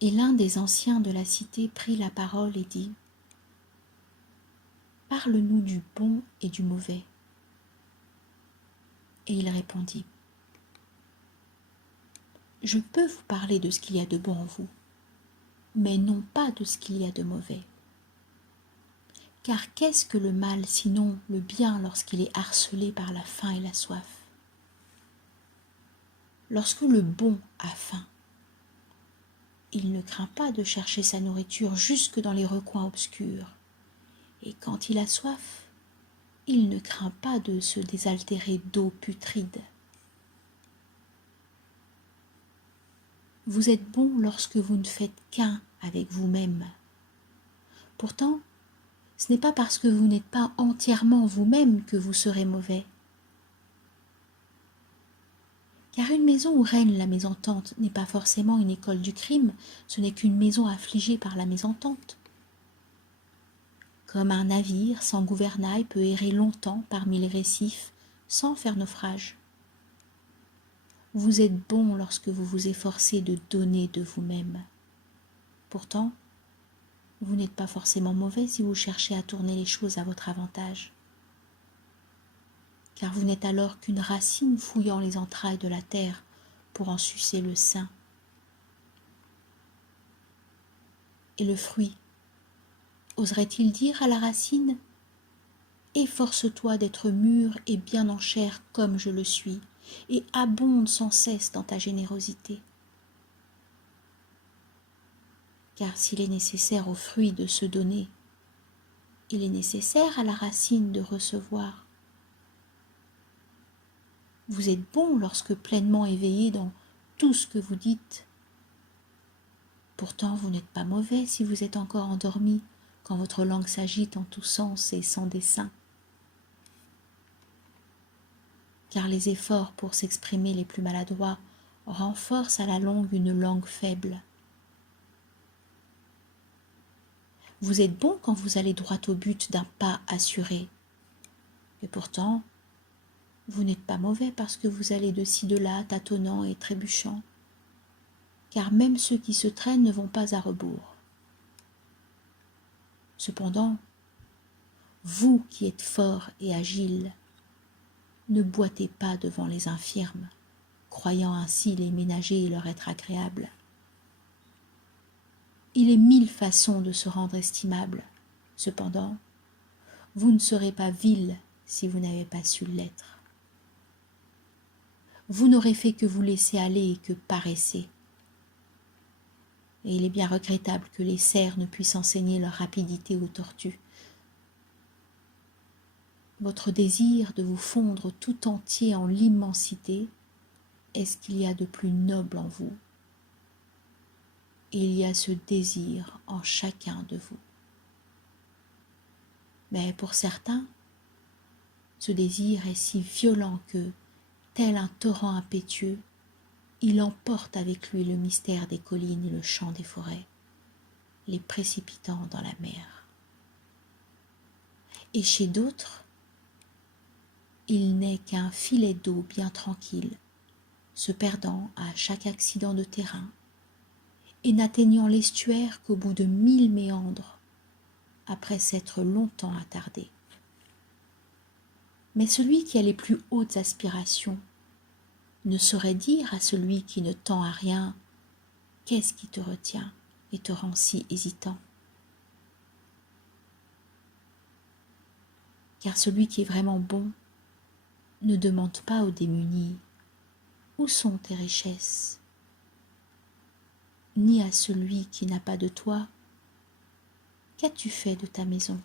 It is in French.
Et l'un des anciens de la cité prit la parole et dit : « Parle-nous du bon et du mauvais. » Et il répondit : « Je peux vous parler de ce qu'il y a de bon en vous, mais non pas de ce qu'il y a de mauvais. Car qu'est-ce que le mal sinon le bien lorsqu'il est harcelé par la faim et la soif ? Lorsque le bon a faim, il ne craint pas de chercher sa nourriture jusque dans les recoins obscurs. Et quand il a soif, il ne craint pas de se désaltérer d'eau putride. Vous êtes bon lorsque vous ne faites qu'un avec vous-même. Pourtant, ce n'est pas parce que vous n'êtes pas entièrement vous-même que vous serez mauvais. Car une maison où règne la mésentente n'est pas forcément une école du crime, ce n'est qu'une maison affligée par la mésentente. Comme un navire sans gouvernail peut errer longtemps parmi les récifs sans faire naufrage. Vous êtes bon lorsque vous vous efforcez de donner de vous-même. Pourtant, vous n'êtes pas forcément mauvais si vous cherchez à tourner les choses à votre avantage. Car vous n'êtes alors qu'une racine fouillant les entrailles de la terre pour en sucer le sein. Et le fruit, oserait-il dire à la racine : « Efforce-toi d'être mûr et bien en chair comme je le suis, et abonde sans cesse dans ta générosité. » Car s'il est nécessaire au fruit de se donner, il est nécessaire à la racine de recevoir. Vous êtes bon lorsque pleinement éveillé dans tout ce que vous dites. Pourtant, vous n'êtes pas mauvais si vous êtes encore endormi quand votre langue s'agite en tous sens et sans dessein. Car les efforts pour s'exprimer les plus maladroits renforcent à la longue une langue faible. Vous êtes bon quand vous allez droit au but d'un pas assuré. Et pourtant, vous n'êtes pas mauvais parce que vous allez de ci de là, tâtonnant et trébuchant. Car même ceux qui se traînent ne vont pas à rebours. Cependant, vous qui êtes fort et agile, ne boitez pas devant les infirmes, croyant ainsi les ménager leur être agréables. Il est 1000 façons de se rendre estimable. Cependant, vous ne serez pas vil si vous n'avez pas su l'être. Vous n'aurez fait que vous laisser aller et que paresser. Et il est bien regrettable que les cerfs ne puissent enseigner leur rapidité aux tortues. Votre désir de vous fondre tout entier en l'immensité est ce qu'il y a de plus noble en vous. Et il y a ce désir en chacun de vous. Mais pour certains, ce désir est si violent que, tel un torrent impétueux, il emporte avec lui le mystère des collines et le chant des forêts, les précipitant dans la mer. Et chez d'autres, il n'est qu'un filet d'eau bien tranquille, se perdant à chaque accident de terrain, et n'atteignant l'estuaire qu'au bout de 1000 méandres, après s'être longtemps attardé. Mais celui qui a les plus hautes aspirations ne saurait dire à celui qui ne tend à rien « Qu'est-ce qui te retient et te rend si hésitant ?» Car celui qui est vraiment bon ne demande pas aux démunis « Où sont tes richesses ?» ni à celui qui n'a pas de toit « Qu'as-tu fait de ta maison ?»